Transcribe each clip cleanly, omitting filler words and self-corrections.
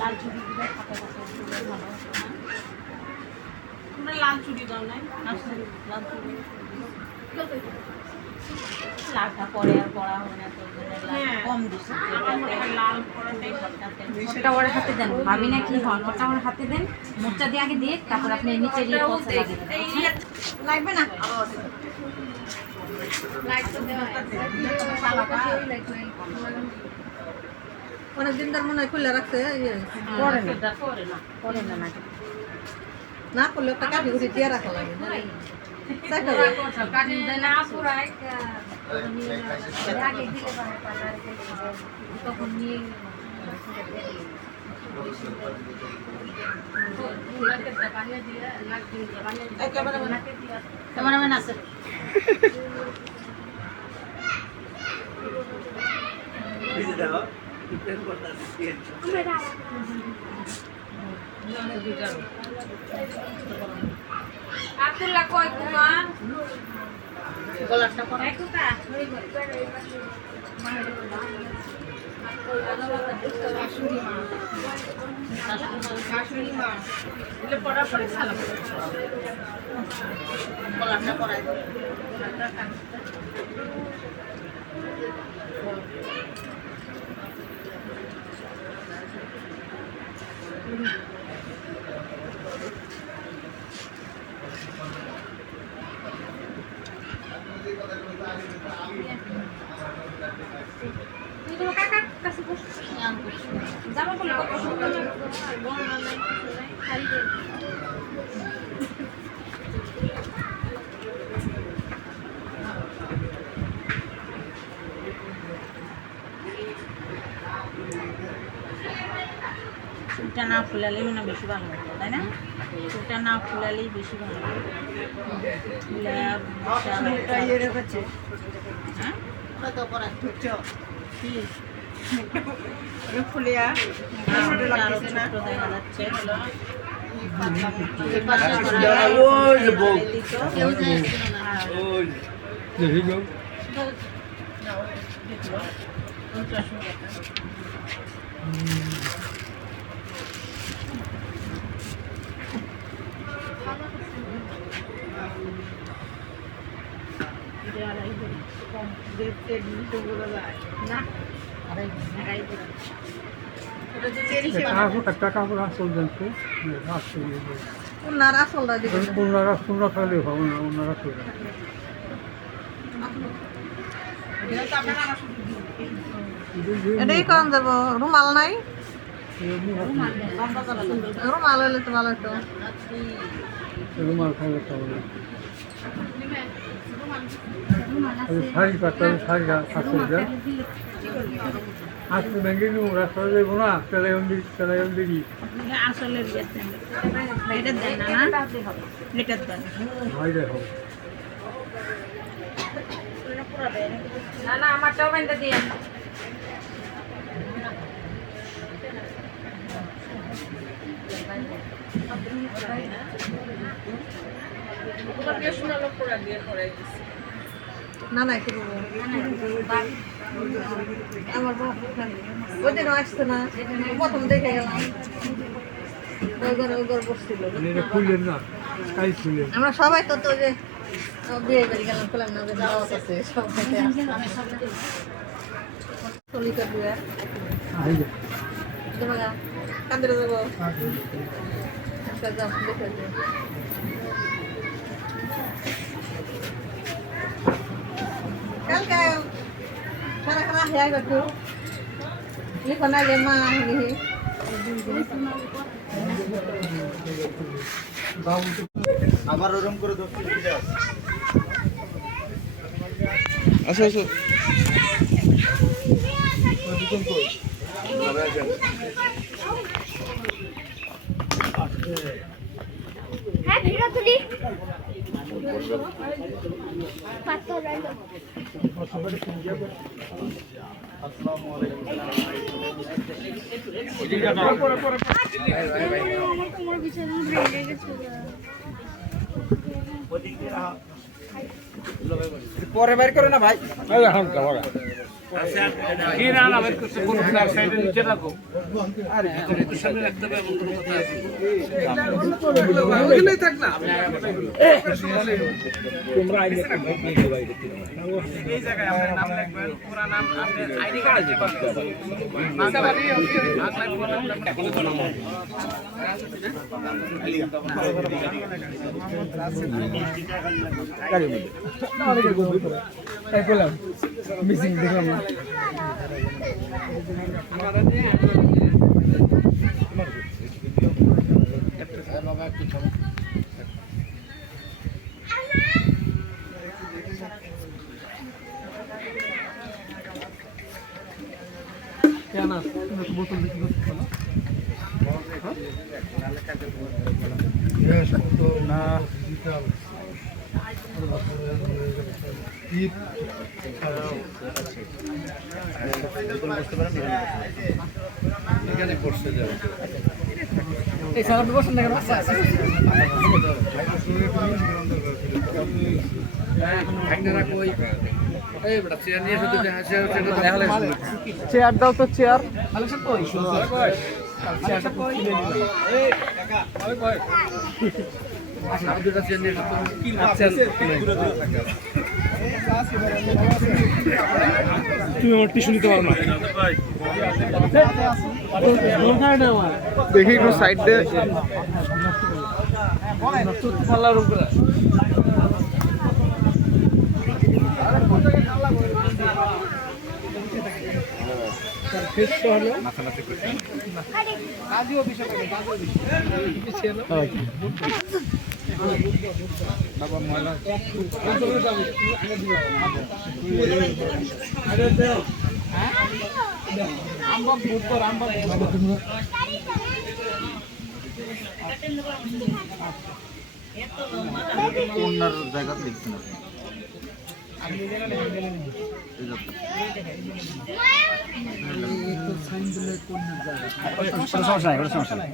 লাল চুড়ি দিলে থাকে ভালো। তোমরা লাল চুড়ি দাও নাই? লাল চুড়ি লালটা পরে আর পড়া হবে না, তো কম দিচ্ছে। লাল পরাটাই ওটা ওর হাতে দেন, ভাবি না কি হন, ওটা ওর হাতে দেন, মোচা দিয়ে আগে দিয়ে তারপর আপনি নিচে দিয়ে লাগবে না। অনেকদিন তার মনে হয় খুলে রাখছে, না করলে একটা কাঠি কুঠি দিয়ে রাখা লাগে। তখন নিয়ে ক্যামেরাম্যান আছে। আব্দুল্লাহ কই কুমা গলাটা পরে কুতা শাশুড়ি মা এলে পড়া পড়ে সালাম গলাটা পরাই জামা পড়লে কত সুন্দর চুলটা না ফুলালেই মানে বেশি ভালো হতো, তাই না? চুলটা না ফুলালেই বেশি ভালো হতো। ফুলিয়া আরো ছোট দেখা যাচ্ছে। এটাই কম যাবো। রুমাল নাই? রুমাল হলে তো ভালো হতো। শাড়ি পাতা শাড়িটা আসলে আসলে ব্যাংকে রাস্তা যাবো না, তেলাইন্দি আসলে না না আমারটাও বাইন্দা দিয়ে না না একটু আমার ওই দিন আসতো না, প্রথম দেখে গেলাম ওই ঘর বসছিল। আমরা সবাই তো যে বিয়ে বাড়ি গেলাম, পেলাম না যে দাওয়াত আছে সবাই চলিকা বিয়ে কান্দিরে যাবো দেখে কালকে খানা খানা খেয়ে একটু লিখো না রে মা আবার ওরকম করে আসো আসো হ্যাঁ ভিডিও তুলি পরে বাইর করে না ভাই। কি না না বের করতে কোন সাইডে নিচে রাখো আরে ভিতরে তো সামনে রাখতে হবে এমন কোনো কথা আছে ওখানেই থাক না তোমরা আইডি কার্ড নিয়ে যাও বাইরে এই জায়গায় আপনার নাম লিখবেন পুরো নাম আপনার আইডি কার্ড দিবেন মাসাবাড়ি আগলাই ফোন নাম্বার এখন তো নাম গাড়ি মধ্যে অনেকের গোল করে তাই বললাম মিসিং দেখলাম না না বোতল দেখি না এখানে করছে যাবে এই সারা বসন দেখেন চেয়ার দাও তো চেয়ার তুমি আমার টিস্যু নিতে পারো না দেখি একটু সাইড দিয়ে ওনার জায়গা লিখছি না সমস্যা নাই সমস্যা নাই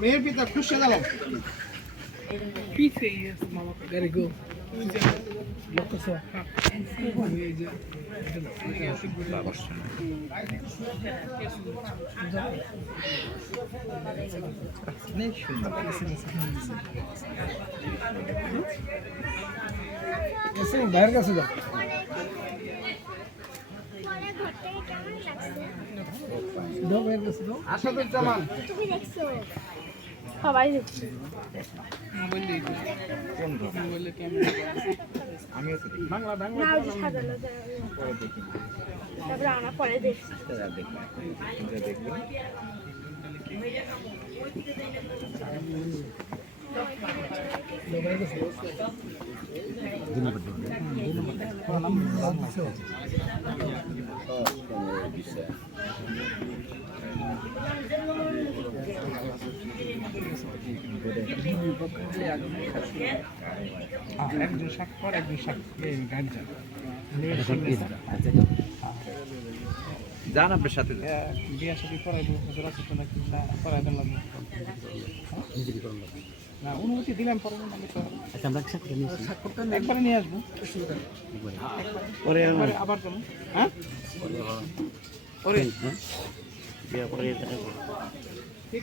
মেয়ের পিতা খুশি গেল পিছে মামা গাড়ি গো বাইরের কাছে যাও সবাই দেখছি তারপরে আমরা পরে দেখছি একজন স্বাক্ষর একজন যান আপনার সাথে বিয়া সাথে করাইবো আছে তো নাকি করাইবেন লাগবে না অনুমতি দিলাম পরে স্বাক্ষরটা একবারে নিয়ে আসবো আবার কেন হ্যাঁ পরে ঠিক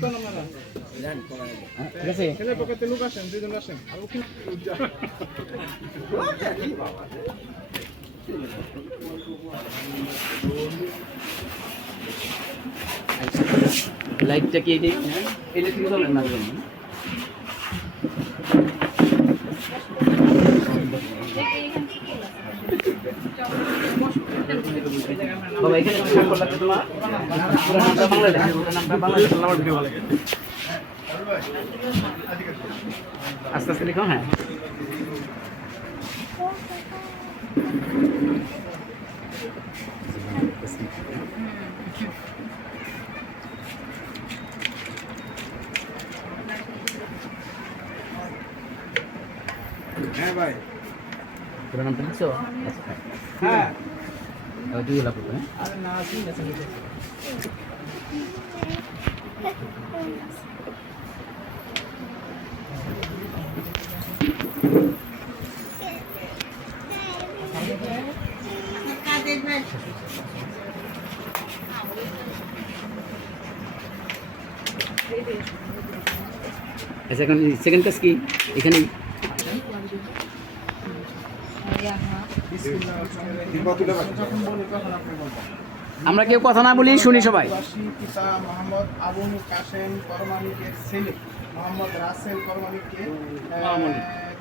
আছে ছেলে পক্ষে লোক আসেন দুজন আসেন লাইটটা কি এটা ঠিক চলে না বাবা এখানে স্বাক্ষর লাগবে তোমার পুরো নামটা বাংলা লেখা পুরো নামটা বাংলা লেখা আস্তে আস্তে লিখো হ্যাঁ হ্যাঁ ভাই পুরো নামটা দিছো হ্যাঁ 2 লাখ টাকা আরে না ঠিক আছে আচ্ছা এখন সেকেন্ড কাজ কি এখানে আমরা কেউ কথা না বলি শুনি সবাই পিতা মোহাম্মদ আবুল কাসেম করমানিকের ছেলে মোহাম্মদ রাসেল করমানিককে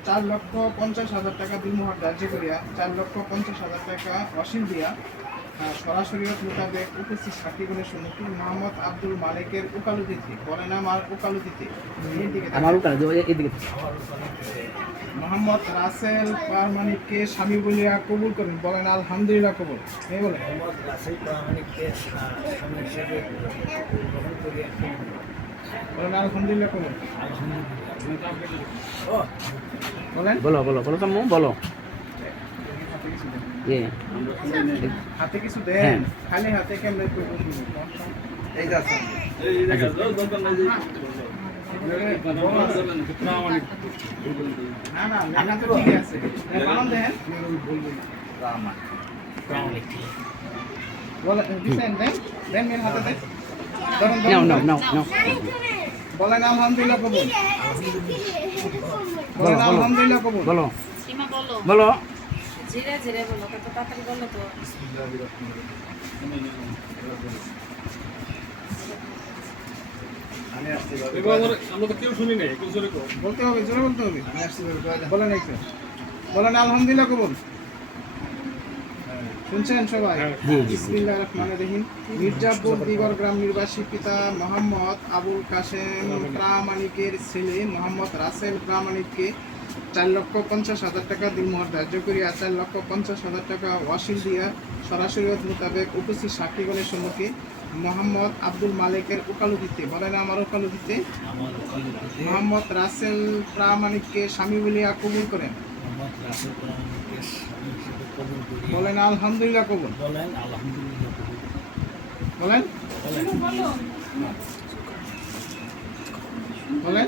4,50,000 টাকা বিলমোহর ধার্য করিয়া 4,50,000 টাকা অসীম দিয়া সরাসরি মোতাবেক উপস্থিত সাক্ষীগণের সম্মুখে মোহাম্মদ আব্দুল মালিকের উকালতিতে বলেন আমার উকালতিতে আমার কাজ এদিকে মোহাম্মদ রাসেল পারমানিককে স্বামী বলিয়া কবুল করেন বলেন আলহামদুলিল্লাহ কবুল এই বলেন বলেন আলহামদুলিল্লাহ কবুল বলেন বলো বলো বলো কাম্মু বলো হাতে কিছু হ্যাঁ। দেন খালি হাতে কেমনে এই যাচ্ছে না না লেখা তো ঠিক আছে বানান দেন বলেন দিছেন দেন দেন মেন হাতে দেন ধরুন নাও নাও নাও নাও বলেন আলহামদুলিল্লাহ কবুল বলো বলেন বলো আলহামদুলিল্লাহ কবুল বলো সীমা বলো বলো ধীরে ধীরে বলো কত তাড়াতাড়ি বলো তো বলতে হবে জোরে বলতে হবে বলেন একটু বলেন আলহামদুলিল্লাহ কবুল শুনছেন সবাই জি জি বিসমিল্লাহির রহমানির রহিম মির্জাপুর দিগর গ্রাম নিবাসী পিতা মোহাম্মদ আবুল কাসেম প্রামাণিকের ছেলে মোহাম্মদ রাসেল প্রামাণিককে 4,50,000 টাকা দিলমোহর ধার্য করিয়া 4,50,000 টাকা ওয়াসিল দিয়া সরাসরি মোতাবেক উপস্থিত সাক্ষীগণের সম্মুখে মোহাম্মদ আব্দুল মালিকের উকালতিতে বলেন আমার উকালতিতে মোহাম্মদ রাসেল প্রামাণিককে স্বামী বলিয়া কবুল করেন বলেন আলহামদুলিল্লাহ কবুল বলেন বলেন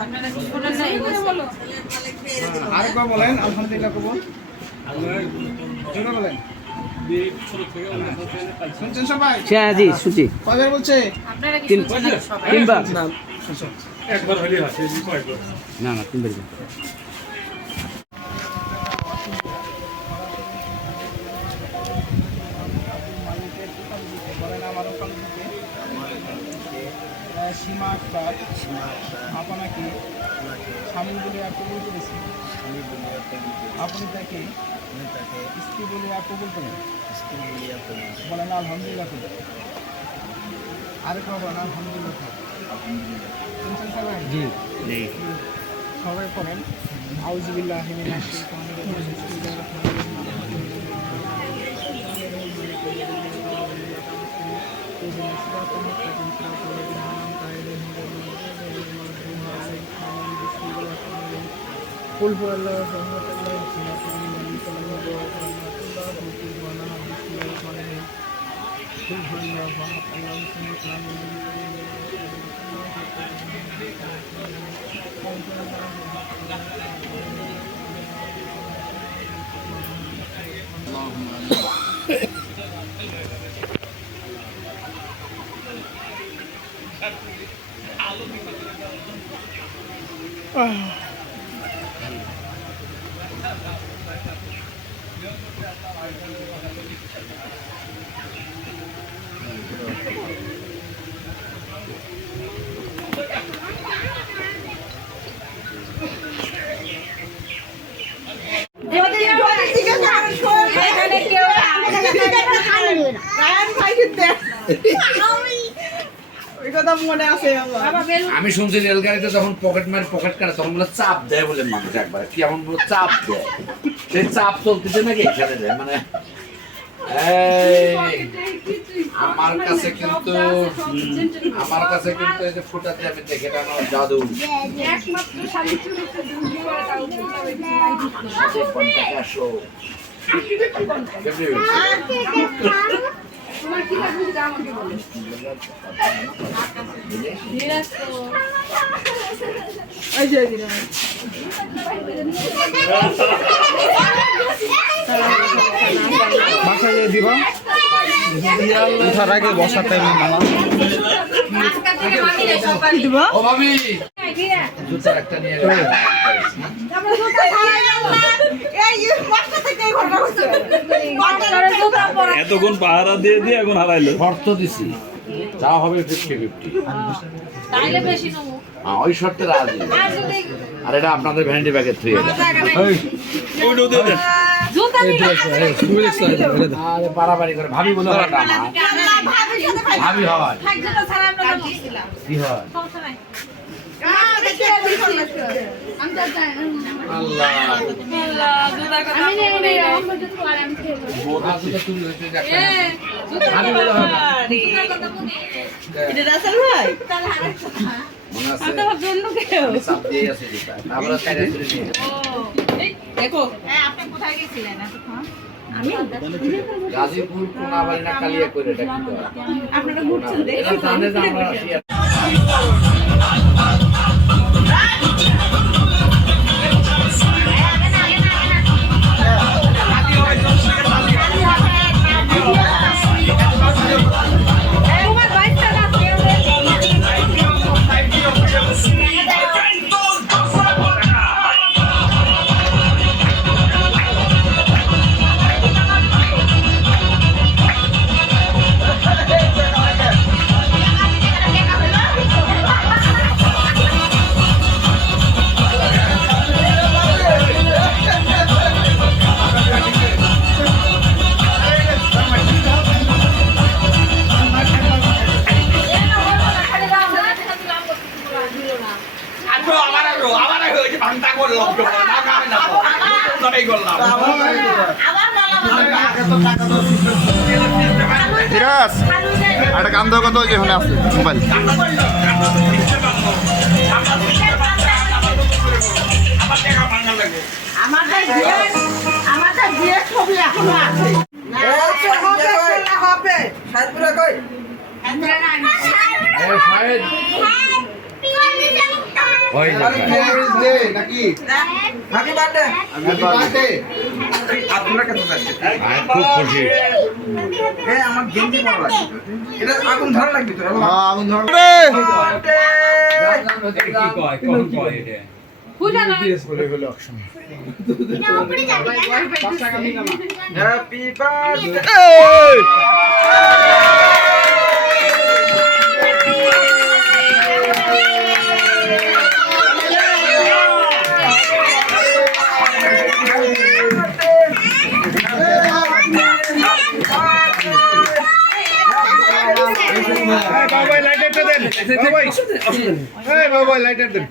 আপনারা কি শোনেন না আরেকবার বলেন আলহামদুলিল্লাহ কবুল জোরে বলেন শুনছেন সবাই হ্যাঁ জি শুনছি কয়বার বলছে আপনারা কি তিন শুনছেন না সবাই তিনবার একবার হলে হাসে কয়েকবার না না তিনবার বলেন আমার উকালতিতে সীমা আক্তার আপনাকে স্বামী বলিয়া কবুল করেছি আপনি তাকে স্ত্রী বলিয়া কবুল করেন বলেন আলহামদুলিল্লাহ কবুল আরেকবার বলেন আলহামদুলিল্লাহ শুনছেন সবাই জি সবাই করেন আউযুবিল্লাহি মিনাশ শাইতানির রাজিম বিসমিল্লাহির রহমানির রহিম قل هو الله احد الله الصمد لم يلد ولم يولد ولم يكن له كفوا احد بسم الله الرحمن الرحيم قل هو الله احد الله الصمد لم يلد ولم এখানে কেউ আমি শুনছি রেলগাড়িতে যখন পকেট মারি পকেট কাটে তখন বলে চাপ দেয় বলে মানুষ একবার কি এমন বলে চাপ দেয় সেই চাপ চলতেছে নাকি এখানে দেয় মানে আমার কাছে কিন্তু এই যে ফুটাতে আমি দেখে এটা আমার জাদু। আসো বাসায় দিবা উঠার আগে বসার টাইমে মামা ও ভাবি জুতা একটা নিয়ে গেল। এতক্ষণ পাহারা দিয়ে দিয়ে এখন হারাইলো। শর্ত দিছি যা হবে 50-50। তাইলে বেশি নেবো। ওই শর্তে রাজি। আর এটা আপনাদের ভ্যানিটি ব্যাগের থুয়ে জুতা নিয়ে আরে বাড়াবাড়ি করে ভাবি বলে হয় না আমার। ভাবি হয় জুতা ছাড়া আমরা দিছিলাম। কি হয় সমস্যা নাই। আল্লাহ জুতার কথা আমি নেই নেই আমার জন্য আরাম খেয়ে বোধা তো তুই হইতে যাক জুতা ভাবি বলে হয় না জুতার কথা মনে এটা রাসেল ভাই মনে আছে আমি চাপ দিয়ে আছে জুতা আবার কাইরা করে নিয়ে দেখো আপনি কোথায় গেছিলেন এতক্ষণ? গাজীপুর কোনাবাড়ি না কালিয়া করে এটা কি করে আপনারা ঘুরছেন এটা জানে যে আমরা আসি ফিরাস একটা কাম দাও কত যেখানে আছে মোবাইল আমাদের বিয়ের ছবি এখনো আছে হবে সাতপুরা কই শাহেদ ওই নাকি হ্যাপি বার্থডে আপনার কাছে যাচ্ছে খুব খুশি আমার গেঞ্জি পরা লাগবে এটা আগুন ধরা লাগবে তো আগুন ধর কি কয় কোন কয় এটা খুঁজা না হ্যাপি বার্থডে বাবা লাইটারটা দেন বাবা লাইটার দেন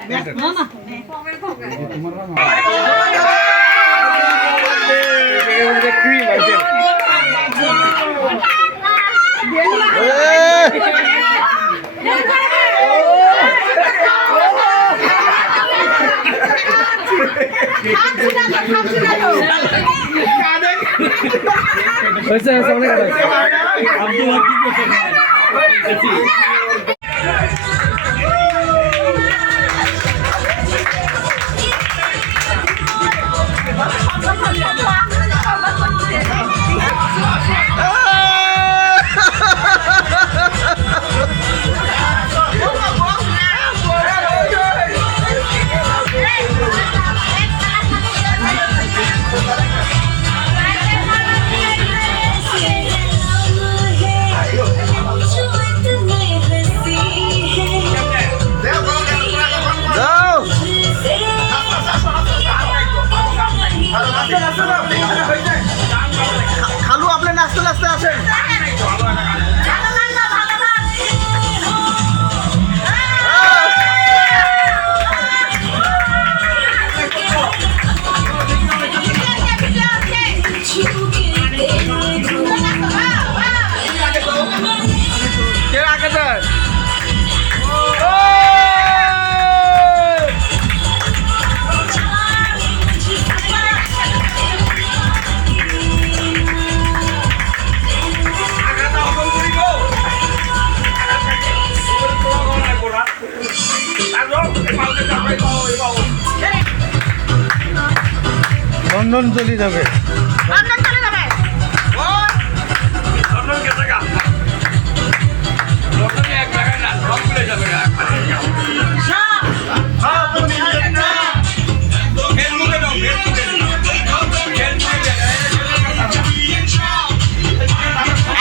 লন্ডন চলে যাবে।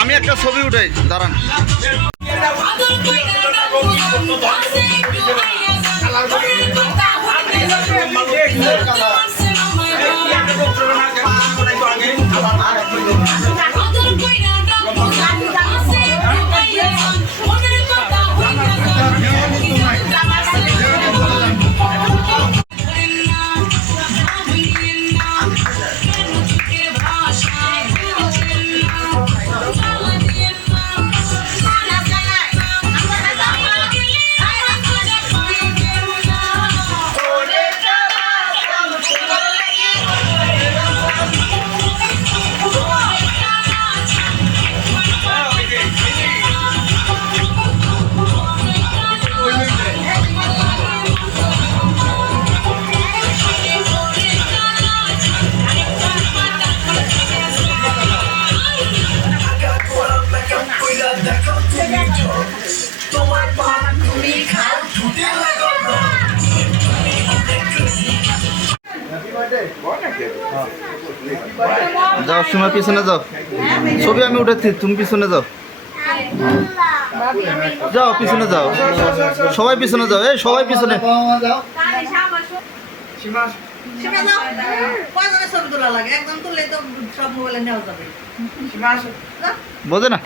আমি একটা ছবি উঠাই, দাঁড়ান। যাও সীমা, পিছনে যাও, ছবি আমি উঠাচ্ছি, তুমি পিছনে যাও, যাও পিছনে যাও, সবাই পিছনে যাও, এই সবাই পিছনে। সীমা যাও, কয়জনের ছবি তোলা লাগে? একদম তুললেই তো সব মোবাইলে নেওয়া যাবে। যাও, বোঝে না?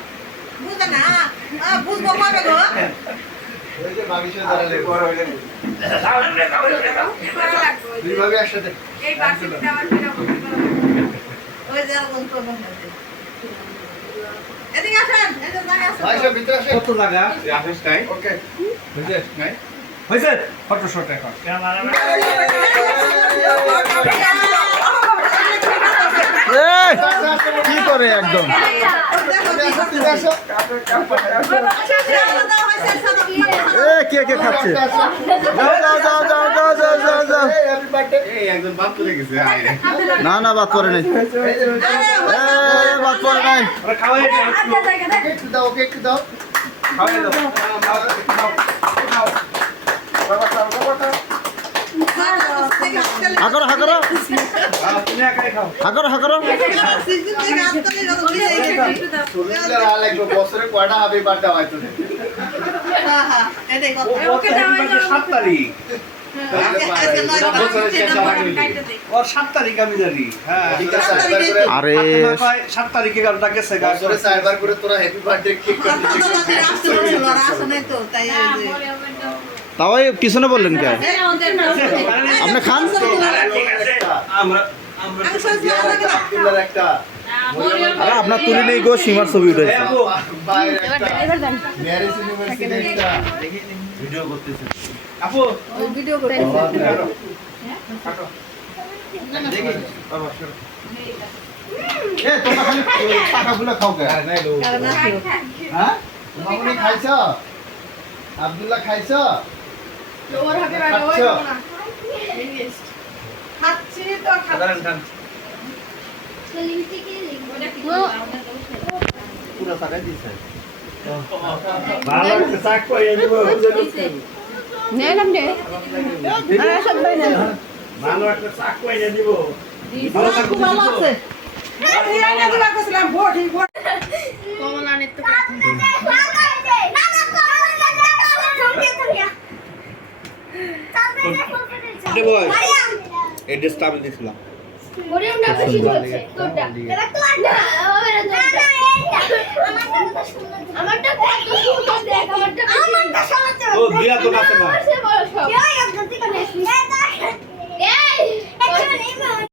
বুঝে না, বুঝবো কবে গো? ওই যে এরকম তো মনে হচ্ছে। এদিকে আসেন, এই যে জায়গা আছে। কত জায়গা আসিস নাই? ওকে বুঝছিস নাই? হইছে ফটো শট এখন এই, কি করে একদম? কে কে খাচ্ছে? যাও যাও যাও যাও যাও যাও যাও যাও। এই একজন বাদ চলে গেছে না না, বাদ পড়ে নাই, বাদ পড়ে নাই। ওরা খাওয়াই একটু দাও, ওকে একটু দাও, খাওয়াই দাও, খাও হাকরো হাকরো তুমি একাই খাও। হাকরো হাকরো। বছরে কয়টা হাবি বার্থডে হয় তোর? 7 তারিখ। ওর 7 তারিখ আমি জানি। হ্যাঁ, আরে 7 তারিখে গানটা গেছে গা করে 4বার করে তোরা হ্যাপি বার্থডে কেক কাটছিস। তাও এই পিছনে বললেন কে? আপনি খান? আমরা আব্দুল্লাহর একটা আরে আপনার তুলি নেই গো, সীমার ছবি উঠেছে। বাইরে একটা ম্যারেজ ইউনিভার্সিটি একটা ভিডিও করতেছে। আপু ভিডিও করে কাটো দেখি তোমরা খালি টাকাগুলো খাও কে? হ্যাঁ, মামুনি খাইছ? আব্দুল্লাহ খাইছ? ওর হাতে খাচ্ছ? খাচ্ছি তো সাধারণ খান পুরো টাকা দিছে। ভালো একটা চাক কইয়া দিব নেলাম রে আরে সব ভাই না ভালো একটা চাক কইয়া দিব ভালো আছে। এই আইনা গুলা কইছিলাম ভোট কমলা নিতে এই ড্রেসটা আমি দিছিলাম ওরিয়ম না বেশি হচ্ছে তোরটা এটা তো না আমারটা কত সুন্দর দেখ আমারটা সুন্দর ও দিয়া তো না সে বড় সব